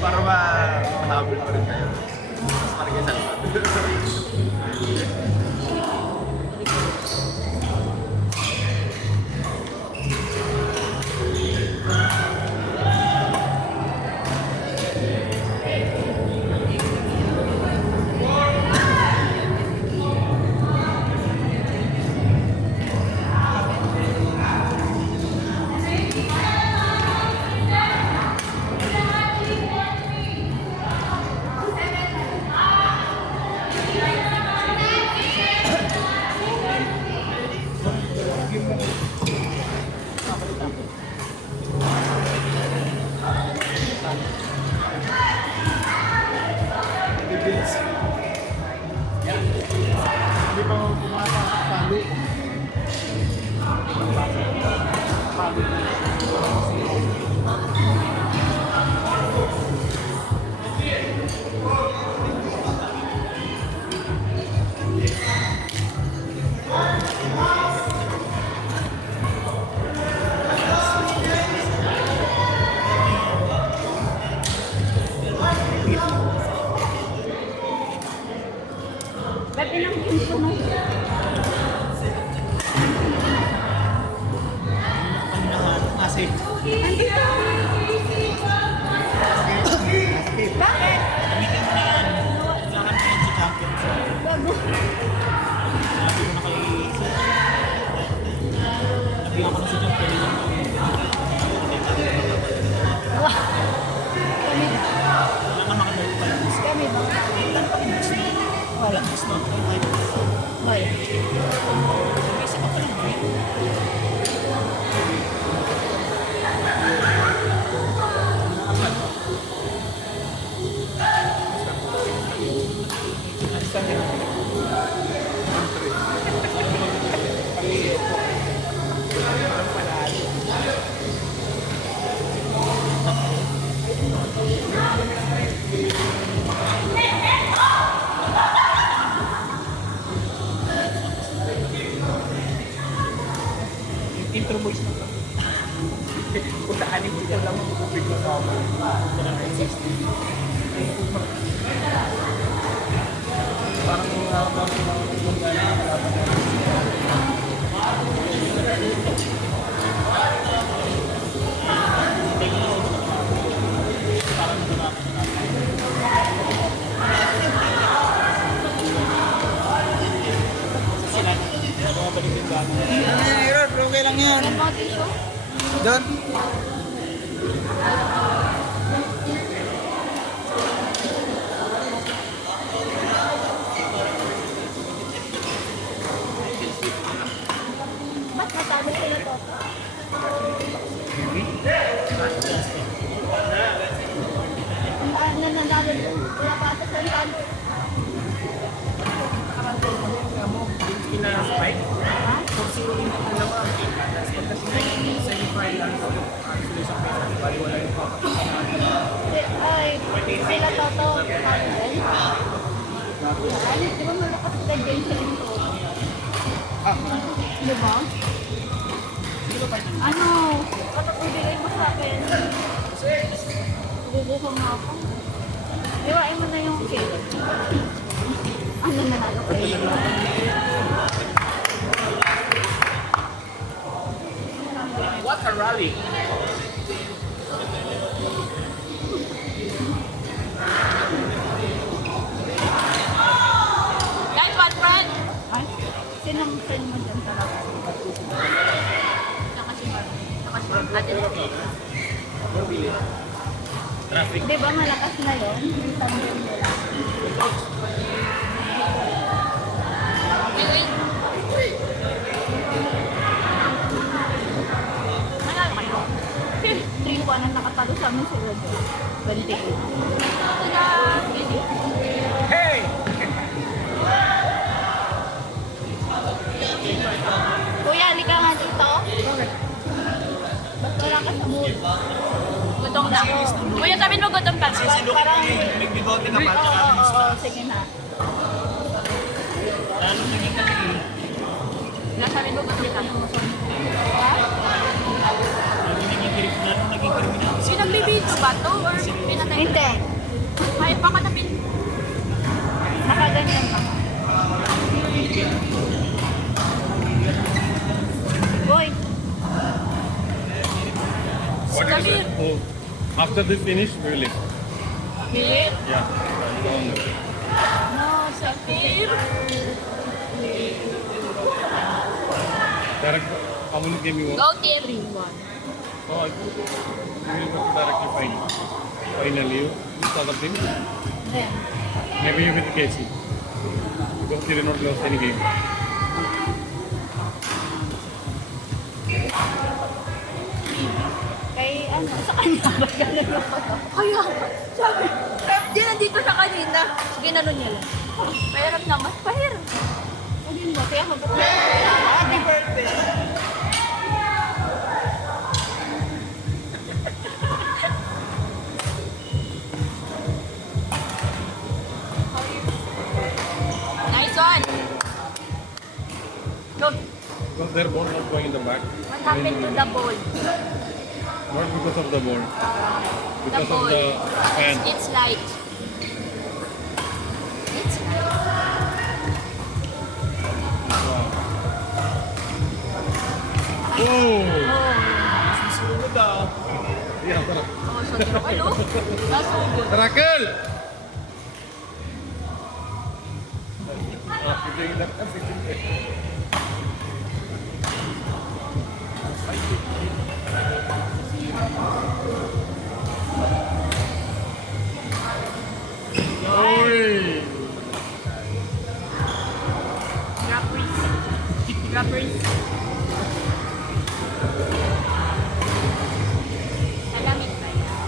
Para mahabol pa rin kayo. Mas parang isa lang. Hindi pa pumasok. Ba't ilang pinto mo? Andito! Bakit? Bago. Kami ba? Wala. Wala. Intro voice na to. Kung saanin dito lang bubig na ako. Okay lang yan. Ang mga tissue? Doon. Ba't natalo sila to? Nanalo to. Wala pa ata sa talo. Ina-spike? Kung sino yung dalawa ang ipatas, pagkasing semi-finals, actually sa pesa, bali wala yung Ay, sila Toto. Ano, di ba malakas sila dyan sa intro? Di ba? Ano? Kapag ibigay mo sa akin, bubuhong na ako. Iwain mo na yung cake. Ano nanalo kayo? Baka Rally. Guys, one friend! Ay, sinong friend mo dyan talaga? Ate Traffic. Di ba malakas na yun? Manalo kayo? 3-1 ang nakatalo sa amin sila dyan. 28. Hey! Kuya, halika nga dito. Ba't wala ka sa mood? Gutom na ako. Kuya, sabihin mo gutom ka. Si Luke, may bigote ka pa. Oo, sige na. Lalo naging kami. Sabihin mo gutom ka. Lalo naging kriminal. Sino nagbibidyo ba to? Or pinatay? Hindi. Ay, baka napin... Nakaganyan ka. Boy. What did you say? Oh, after this finish, we will leave. Bilit? Yeah. Go on. No, Safir. Direct, I will give you one. Go team. 3-1. Oh, I think we will go to directly final. Finally, this other team. Then, Maybe you with KC. Because you did not lose any game. kay ano, sa kanya ba gano'n ako? Kaya, sabi, di nandito siya kanina. Ginano niya lang. Pahirap naman, pahirap. Ayun ba, kaya mag- Happy birthday! Nice one! Good. Because their ball not going in the back. What happened to the ball? Not because of the ball. The Because ball. of the fan. It's light. It's light. Oh! Oh. Susunod ah. Yeah, tara. Oh, so tiro kayo. Nasugod. Rakel! Ah, kita yung lakas. Oy! Grappers. Grappers. Nagamit ba yan?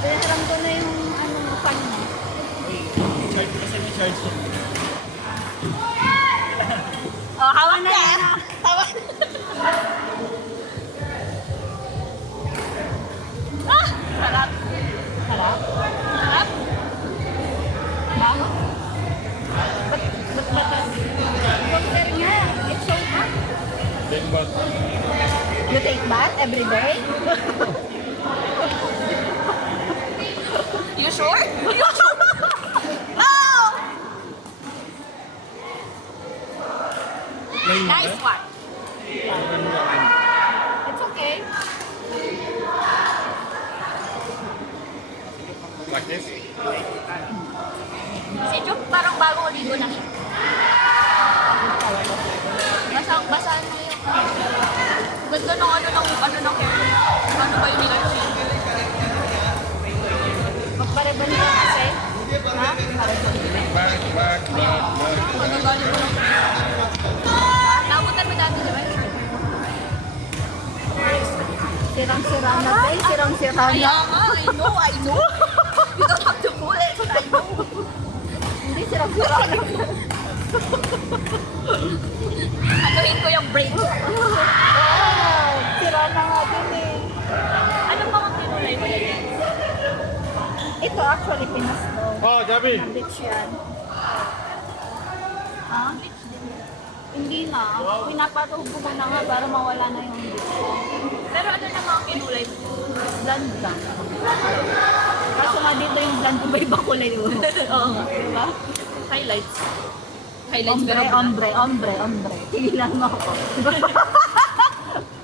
Pinasalam ko na yung ano, fan mo. Charge kasi may charge. Oh, hawa na yan. Hawa na. Ah! Sarap. Sarap? Sarap? Bango? Ba't compare nga? It's so hot. Big bus. You take bath every day? You sure? You sure? No! Nice one. It's okay. Practice. Si Chuk parang bagong ligo na siya. Basa na yung ganda ng ano ba yung nilay siya? Magpareban ka kasi? Ha? Back, back, back, back. Magagaling ko lang. Nabutan mo dati, di ba? Sirang-sira na ba? Sirang-sira na. Kaya nga, I know. You don't have to pull it, I know. Hindi, sirang-sira na. Anuhin ko yung brake. Oo, sira na nga din eh. Anong mga kinulay mo yan? Ito actually Pinas to. Oh, Javi. Beach yan. Ha? Hindi na. Pinapatubo ko na nga para mawala na yung beach. Pero ano na mga kinulay mo? Blonde lang. Kaso nga dito yung blonde, iba-iba kulay mo. Oo nga, diba? Highlights. Highlights Ombre, pero ombre. Tigilan mo ako.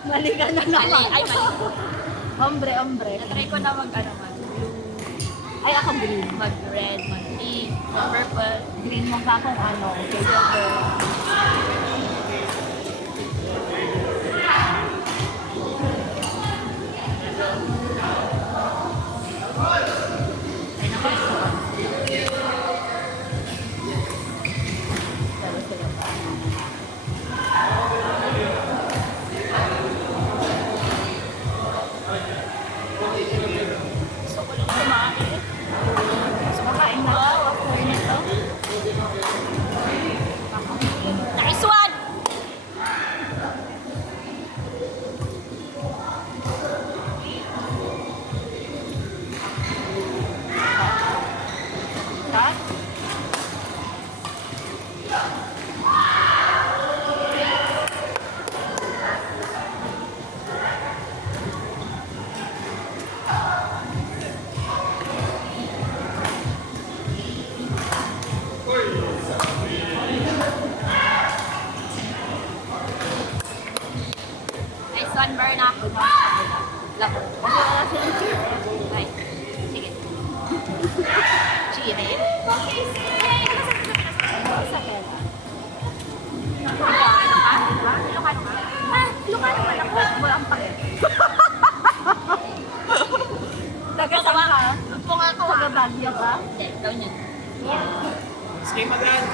Mali ka na naman. Mali. Ay, mali. Hombre, hombre. Natry ko na mag, mag-blue, Ay, ako green. mag-red, mag-pink, mag-purple. Green mo sa akong ano. Okay. Ay, naku. Gusto ko lang kumain. Gusto ko kain na to. After nito. Nice one! Cut. Nice one, Berna. Lako. Wala silang cheer. Ay, sige. Cheer. Isa kaya. Ilocano ka? Ilocano ka? Ah, Ilocano ba ako? Walang pakit. Taga saan ka? Punga ko. Taga Baguio ka? Hindi, daw niya. Sige, mag-run.